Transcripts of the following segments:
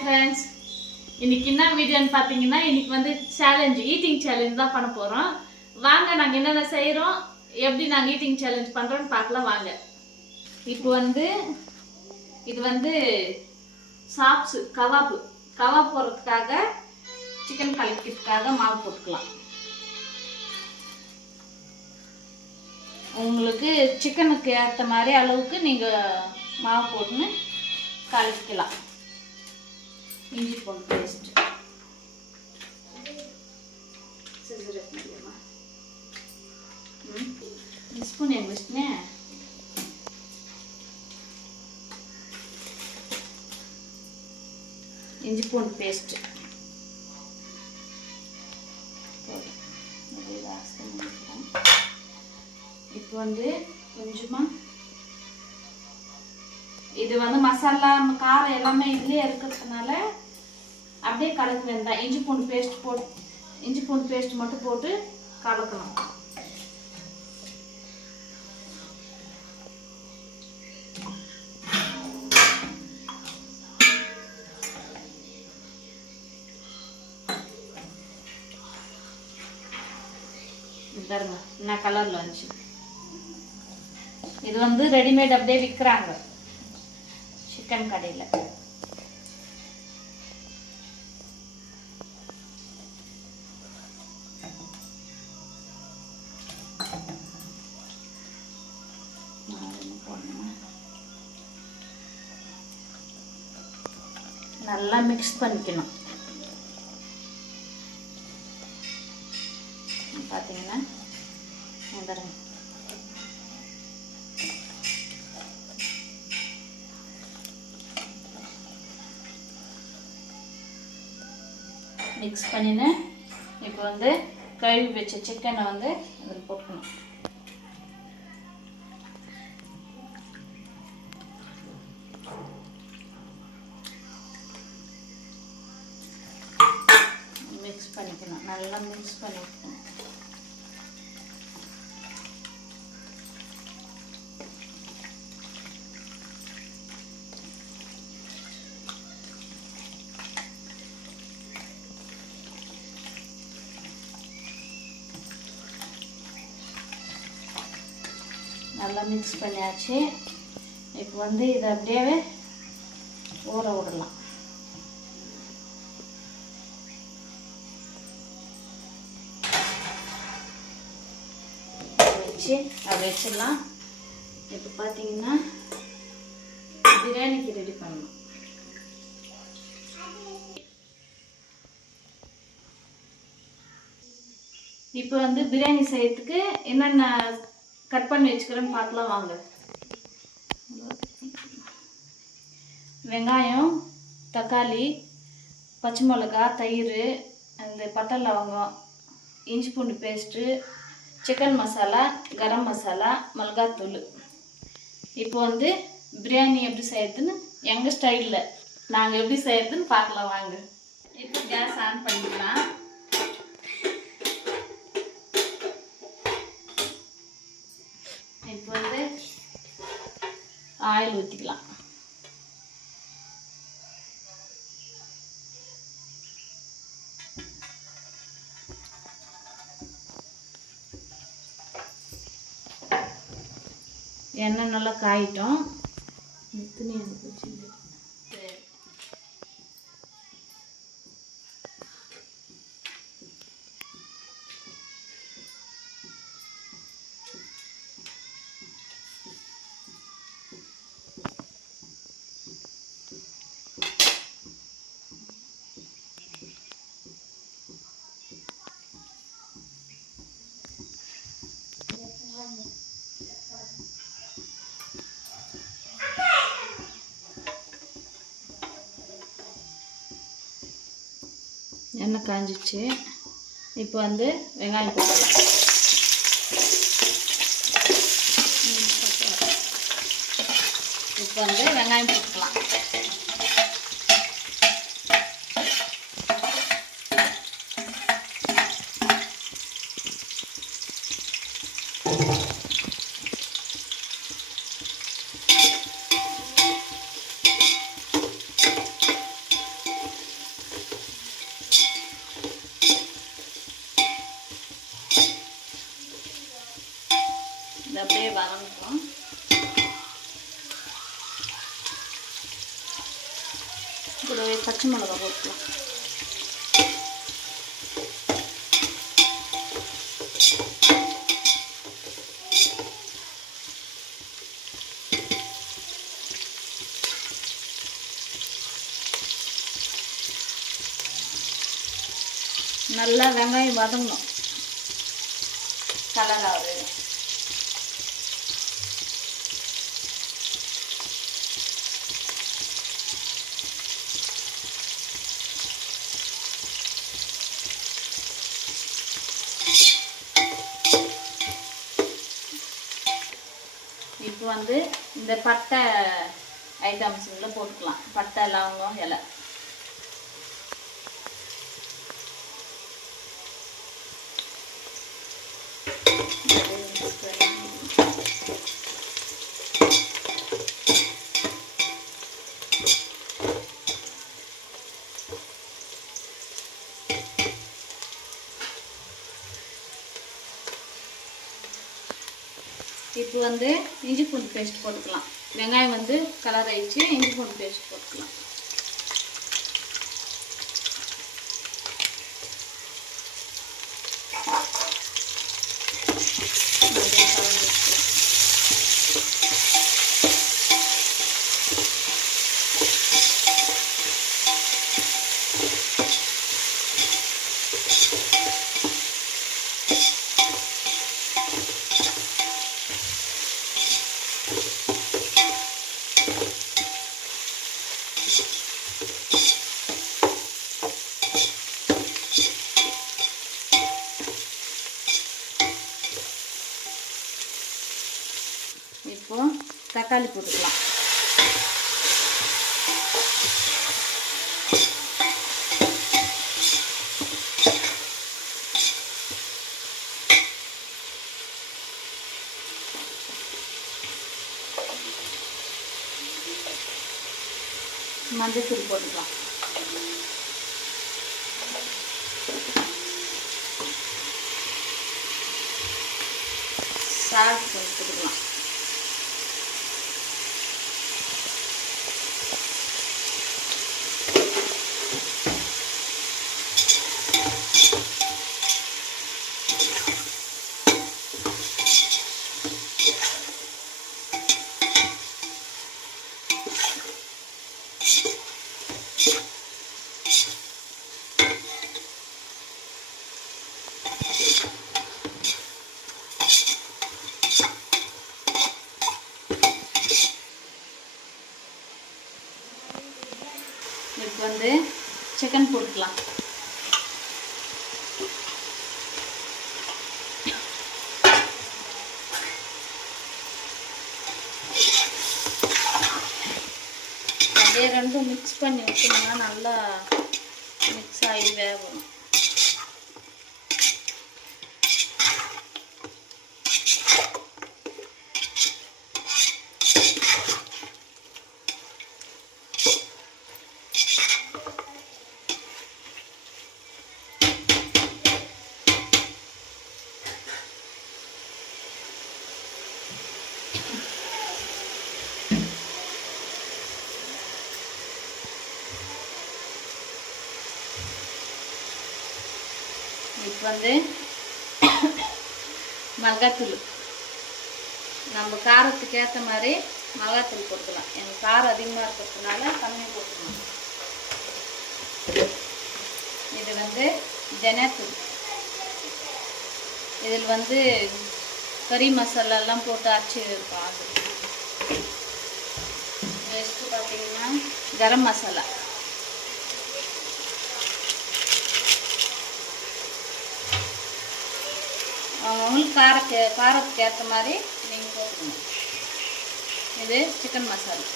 Friends, இன்னைக்கு என்ன வீடியோன்னு பார்த்தீங்கன்னா, இன்னைக்கு வந்து ஈட்டிங் சேலஞ்ச் தான் பண்ண போகிறோம். வாங்க நாங்கள் என்னென்ன செய்கிறோம், எப்படி நாங்கள் ஈட்டிங் சேலஞ்ச் பண்ணுறோன்னு பார்க்கலாம் வாங்க. இப்போ வந்து இது வந்து சாப்ஸு கவாப் போடுறதுக்காக சிக்கன் கலக்கிறதுக்காக மாவு போட்டுக்கலாம். உங்களுக்கு சிக்கனுக்கு ஏற்ற மாதிரி அளவுக்கு நீங்கள் மாவு போட்டுன்னு கலக்கலாம். இஞ்சி பூண்டு பேஸ்ட் ஸ்பூன் எங்கிட்டே இஞ்சி பூண்டு பேஸ்ட் இப்போ வந்து கொஞ்சமா இது வந்து மசாலா காரம் எல்லாமே இதுலயே இருக்கிறதுனால அப்படியே கலக்க வேண்டாம். இஞ்சி பூண்டு பேஸ்ட் மட்டும் போட்டு கலக்கணும். பாருங்க என்ன கலர்ல வந்துச்சு. இது வந்து ரெடிமேட் அப்படியே விற்கிறாங்க சிக்கன் கடையில். நல்லா மிக்ஸ் பண்ணிக்கணும். பார்த்தீங்கன்னா பாருங்க மிக்ஸ் பண்ணின்னு இப்போ வந்து கழுவி வச்ச சிக்கனை வந்து அதில் போட்டுக்கணும். மிக்ஸ் பண்ணிக்கணும், நல்லா மிக்ஸ் பண்ணிக்கணும். நல்லா மிக்ஸ் பண்ணியாச்சு. இப்போ வந்து இதை அப்படியே ஊற விடலாம். வச்சு அதை வச்சிடலாம். இப்போ பார்த்தீங்கன்னா பிரியாணிக்கு ரெடி பண்ணணும். இப்போ வந்து பிரியாணி செய்யறதுக்கு என்னென்ன கட் பண்ணி வச்சுக்கிறேன்னு பார்க்கலாம் வாங்க. வெங்காயம், தக்காளி, பச்சை மிளகா, தயிர், அந்த பட்டை லவங்கம், இஞ்சி பூண்டு பேஸ்ட்டு, சிக்கன் மசாலா, கரம் மசாலா, மிளகாத்தூள். இப்போ வந்து பிரியாணி எப்படி செய்யறதுன்னு எங்கள் ஸ்டைலில் நாங்கள் எப்படி செய்யறதுன்னு பார்க்கலாம் வாங்க. இப்போ கேஸ் ஆன் பண்ணிக்கலாம். இப்போ வந்து ஆயில் ஊற்றிக்கலாம். எண்ணெய் நல்லா காயிட்டோம். எண்ணெய் காஞ்சிச்சு. இப்போ வந்து வெங்காயம் போட்டுக்கலாம். இப்போ வந்து வெங்காயம் போட்டுக்கலாம். கூடவே பச்சை மிளகா போட்டுக்கலாம். நல்லா வெங்காயம் வதங்கணும், கலர் ஆகுது. இப்போ வந்து இந்த பட்டை ஐட்டம்ஸுங்களை போட்டுக்கலாம். பட்டை, லவங்கம், இலை. இப்போ வந்து இஞ்சி பூண்டு பேஸ்ட் போட்டுக்கலாம். வெங்காயம் வந்து கலர் ஆயிடுச்சு, இஞ்சி பூண்டு பேஸ்ட் போட்டுக்கலாம். இப்போ தக்காளி போட்டுக்கலாம். மஞ்சள் போட்டுக்கலாம். சால்ட் போட்டுக்கலாம். இப்போ வந்து சிக்கன் போட்டுக்கலாம். அப்படியே ரெண்டும் மிக்ஸ் பண்ணி வச்சோம்னா நல்லா மிக்ஸ் ஆகி வேகணும். இப்போ வந்து மிளகாத்தூள் நம்ம காரத்துக்கு ஏற்ற மாதிரி மிளகாத்தூள் போட்டுக்கலாம். எனக்கு காரம் அதிகமாக இருக்கிறதுனால கம்மி போட்டுக்கலாம். இது வந்து தனியாத்தூள். இதில் வந்து கறி மசாலாலாம் போட்டு அரைச்சி இருக்கும். அது நெக்ஸ்ட்டு பார்த்தீங்கன்னா கரம் மசாலா. அவங்களுக்கு காரத்துக்கு ஏற்ற மாதிரி நீங்கள் போட்டுக்கணும். இது சிக்கன் மசாலா.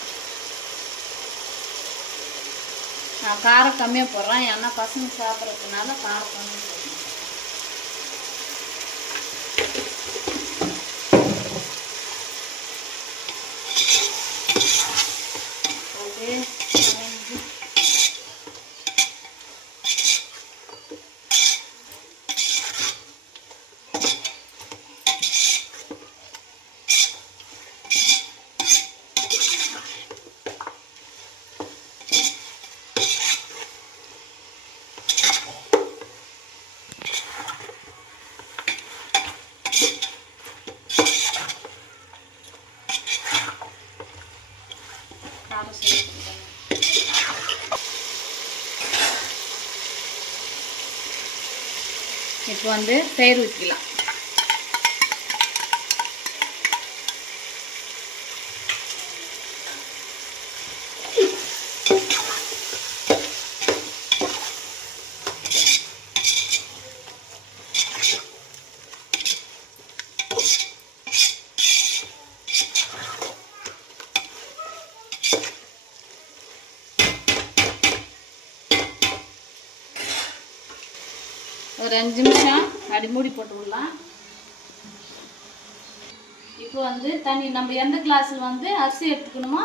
நான் காரம் கம்மியாக போடுறேன், ஏன்னா பசங்க சாப்பிட்றதுனால காரம் கம்மியாக போடணும். இப்போ வந்து தயிர் ஊற்றிக்கலாம். ஒரு 5 நிமிஷம் அப்படி மூடி போட்டு விடலாம். இப்போ வந்து தண்ணி நம்ம எந்த கிளாஸில் வந்து அரிசி எடுத்துக்கணுமோ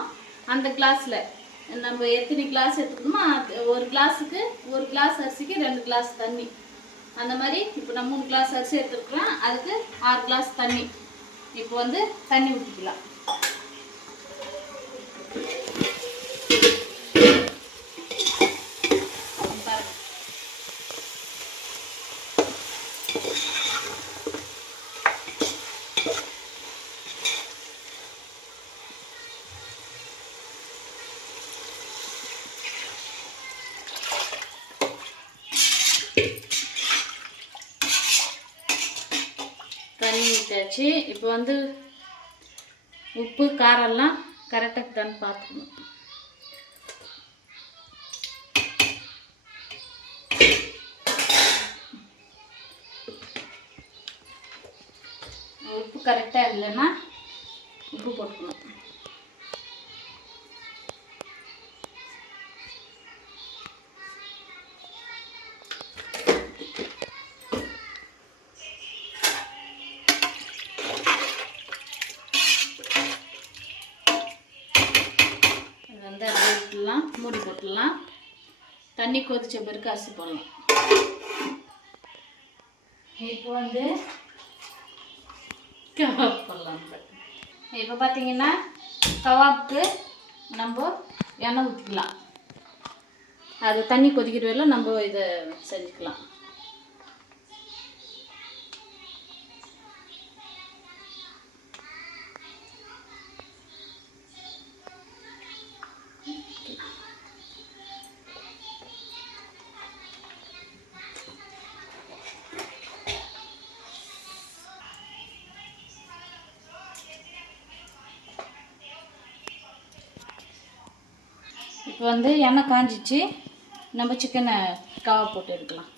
அந்த கிளாஸில் நம்ம எத்தனை கிளாஸ் எடுத்துக்கணுமோ ஒரு கிளாஸுக்கு 1 கிளாஸ் அரிசிக்கு 2 கிளாஸ் தண்ணி. அந்த மாதிரி இப்போ நான் 3 கிளாஸ் அரிசி எடுத்துருக்குறேன், அதுக்கு 6 கிளாஸ் தண்ணி. இப்போ வந்து தண்ணி ஊற்றிக்கலாம். தண்ணி ஊற்றியாச்சு. இப்போ வந்து உப்பு காரெல்லாம் கரெக்டாக இருக்குதான்னு பார்த்துக்கணும். உப்பு கரெக்டாக இல்லைன்னா உப்பு போட்டுக்கணும். மூடி போட்டுடலாம். தண்ணி கொதிச்ச பிறகு அரிசி போடலாம். இப்போ வந்து கவாப் போடலாம். இப்போ பார்த்தீங்கன்னா கவாப்புக்கு நம்ம எண்ணெய் ஊற்றிக்கலாம். அது தண்ணி கொதிக்கிற வரையிலும் நம்ம இதை செஞ்சுக்கலாம். இப்போ வந்து எண்ணெய் காஞ்சிச்சு, நம்ம சிக்கனை கவாப் போட்டு எடுக்கலாம்.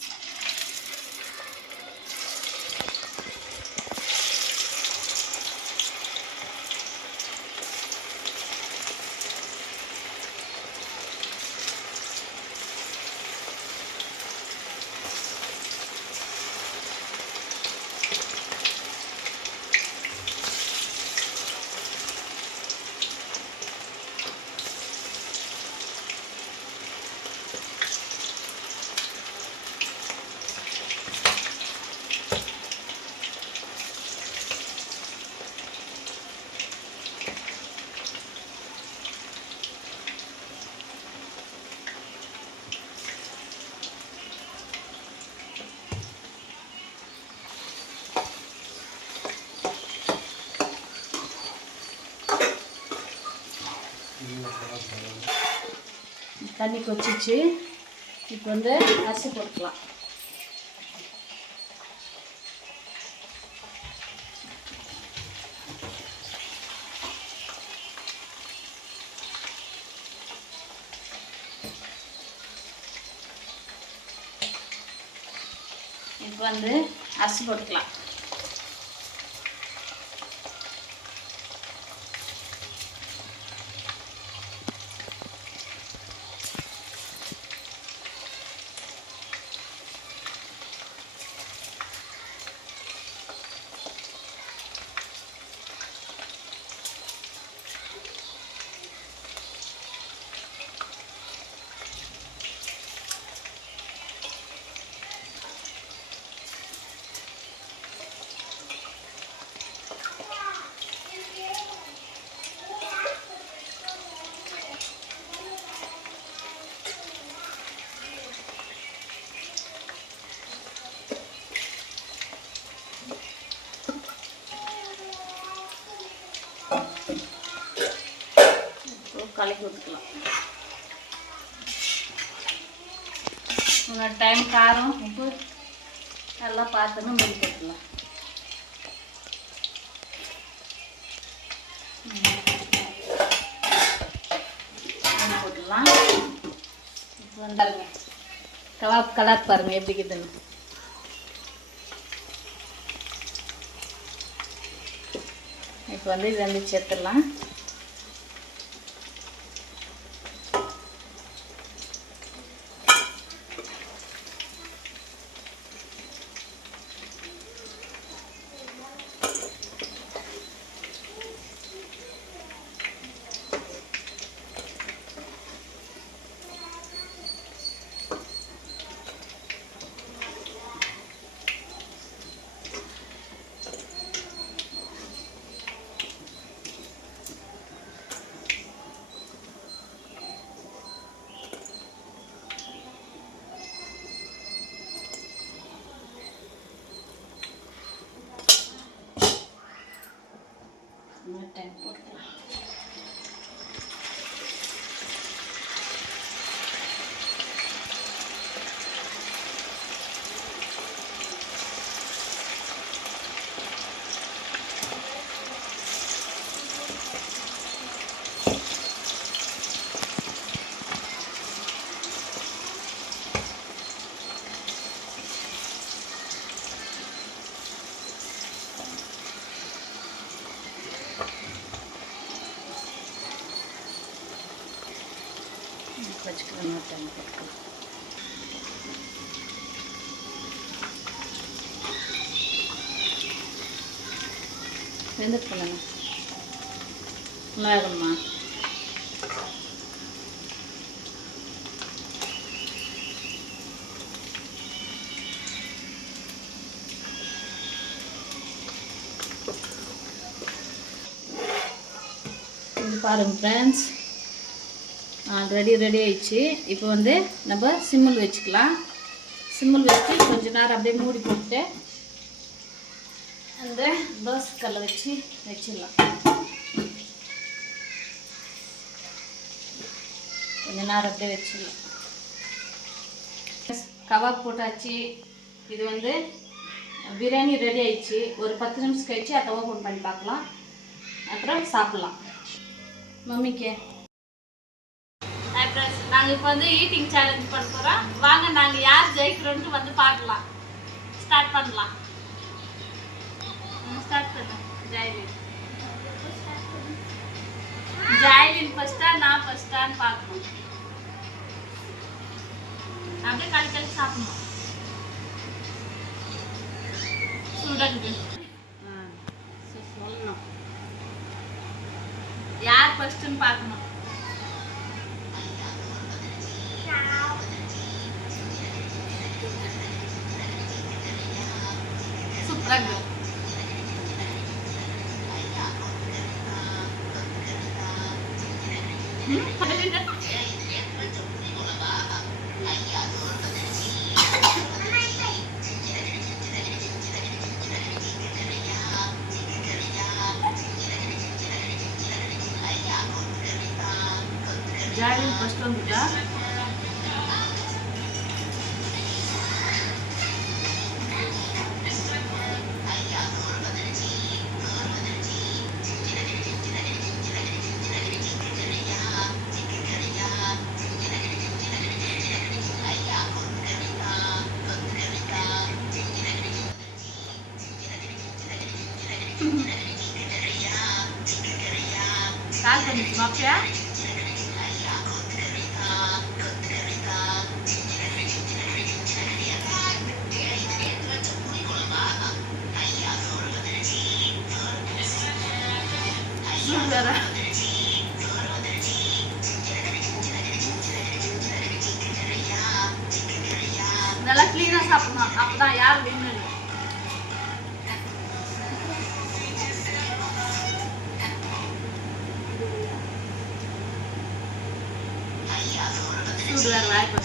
தண்ணி கொதிச்சு இப்போ வந்து அரிசி போட்டுக்கலாம். இப்போ வந்து அரிசி போட்டுக்கலாம். கலக்கி விட்டுக்கலாம். உங்கள் டைம் காரம் உப்பு எல்லாம் பார்த்துன்னு மீன் போட்டுக்கலாம். மீன் போட்டுடலாம். இப்போ வந்துடுங்க கபாப் கலர் பாருங்கள் எப்படி இருக்குதுன்னு. இப்போ வந்து இது வந்து சேர்த்துடலாம். டைம் போட்டுக்கலாம். வச்சுக்கலாம். டைம் போட்டுக்கலாம். வெந்துட்டு பண்ணுங்க வேகணுமா? பாருங்க ஃப்ரெண்ட்ஸ், ஆல்ரெடி ரெடி ஆயிடுச்சு. இப்போ வந்து நம்ம சிம்மில் வச்சுக்கலாம். சிம்மில் வச்சு கொஞ்ச நேரம் அப்படியே மூடி போட்டு அந்த தோசை கல்லை வச்சு வச்சிடலாம். கொஞ்ச நேரம் அப்படியே வச்சிடலாம். கபாப் போட்டாச்சு. இது வந்து பிரியாணி ரெடி ஆயிடுச்சு. ஒரு 10 நிமிஷம் கழிச்சு அதை ஓப்பன் பண்ணி பார்க்கலாம். அப்புறம் சாப்பிட்லாம். மம்மிக்கு நாங்கள் இப்போ வந்து ஈட்டிங் சேலஞ்ச் பண்ண போகிறோம். வாங்க நாங்கள் யார் ஜெயிக்கிறோன்ட்டு வந்து பார்க்கலாம். ஸ்டார்ட் பண்ணலாம். ஸ்டார்ட் பண்ண ஜாய்லின் ஃபர்ஸ்டா நான் ஃபர்ஸ்டான்னு பார்க்கணும். அப்படியே கலி சாப்பிடணும். ஸ்டூடெண்ட் சொல்லணும் யார் ஃபர்ஸ்ட்னு பார்க்கணும். சூப்பராக ஜாலியில் ஃபர்ஸ்ட் வந்துட்டா. கால் பண்ணிச்சு மாப்பியா. நல்லா கிளீனா சாப்பிடணும். அப்பதான் யார் வின்னு. சூடு வேற வாய்ப்பு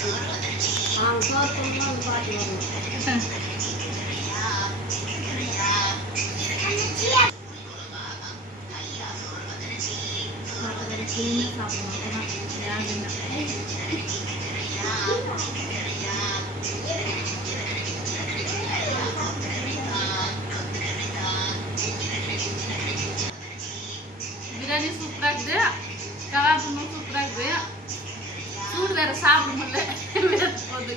பொறுமையாக சாப்பிடணும். பிரியாணி சூப்பராக இருக்குது, கவாபும் சூப்பராக இருக்குது. சூடு வேற சாப்பிட முடியல போகுது.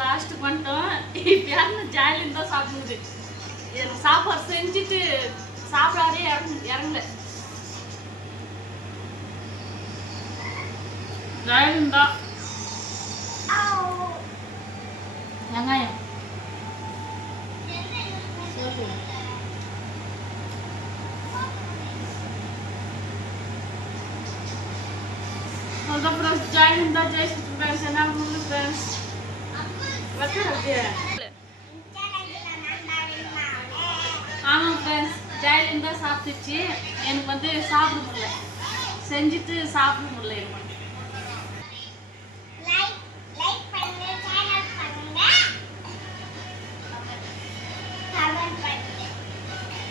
லாஸ்ட் பண்ணிட்டோம். இப்ப ஜாலியும் தான் சாப்பிடுது. எனக்கு சாப்பாடு செஞ்சுட்டு சாப்பிடாதே இறங்கல. ஜாலியும் தான் வெங்காயம் அதுக்கப்புறம் ஜாலியும் தான் ஜெயிச்சுட்டு ஃப்ரெண்ட்ஸ். என்ன பண்ணு ஃப்ரெண்ட்ஸ் ஆமாம் ஃப்ரெண்ட்ஸ், ஜாலியும் தான் சாப்பிட்டுச்சு. எனக்கு வந்து சாப்பிட முடியல, செஞ்சுட்டு சாப்பிட முடியல. எனக்கு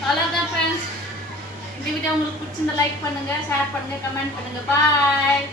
அவ்வளோதான் ஃப்ரெண்ட்ஸ். இந்த வீடியோ உங்களுக்கு பிடிச்சிருந்தா லைக் பண்ணுங்க, ஷேர் பண்ணுங்க, கமெண்ட் பண்ணுங்க. பாய்.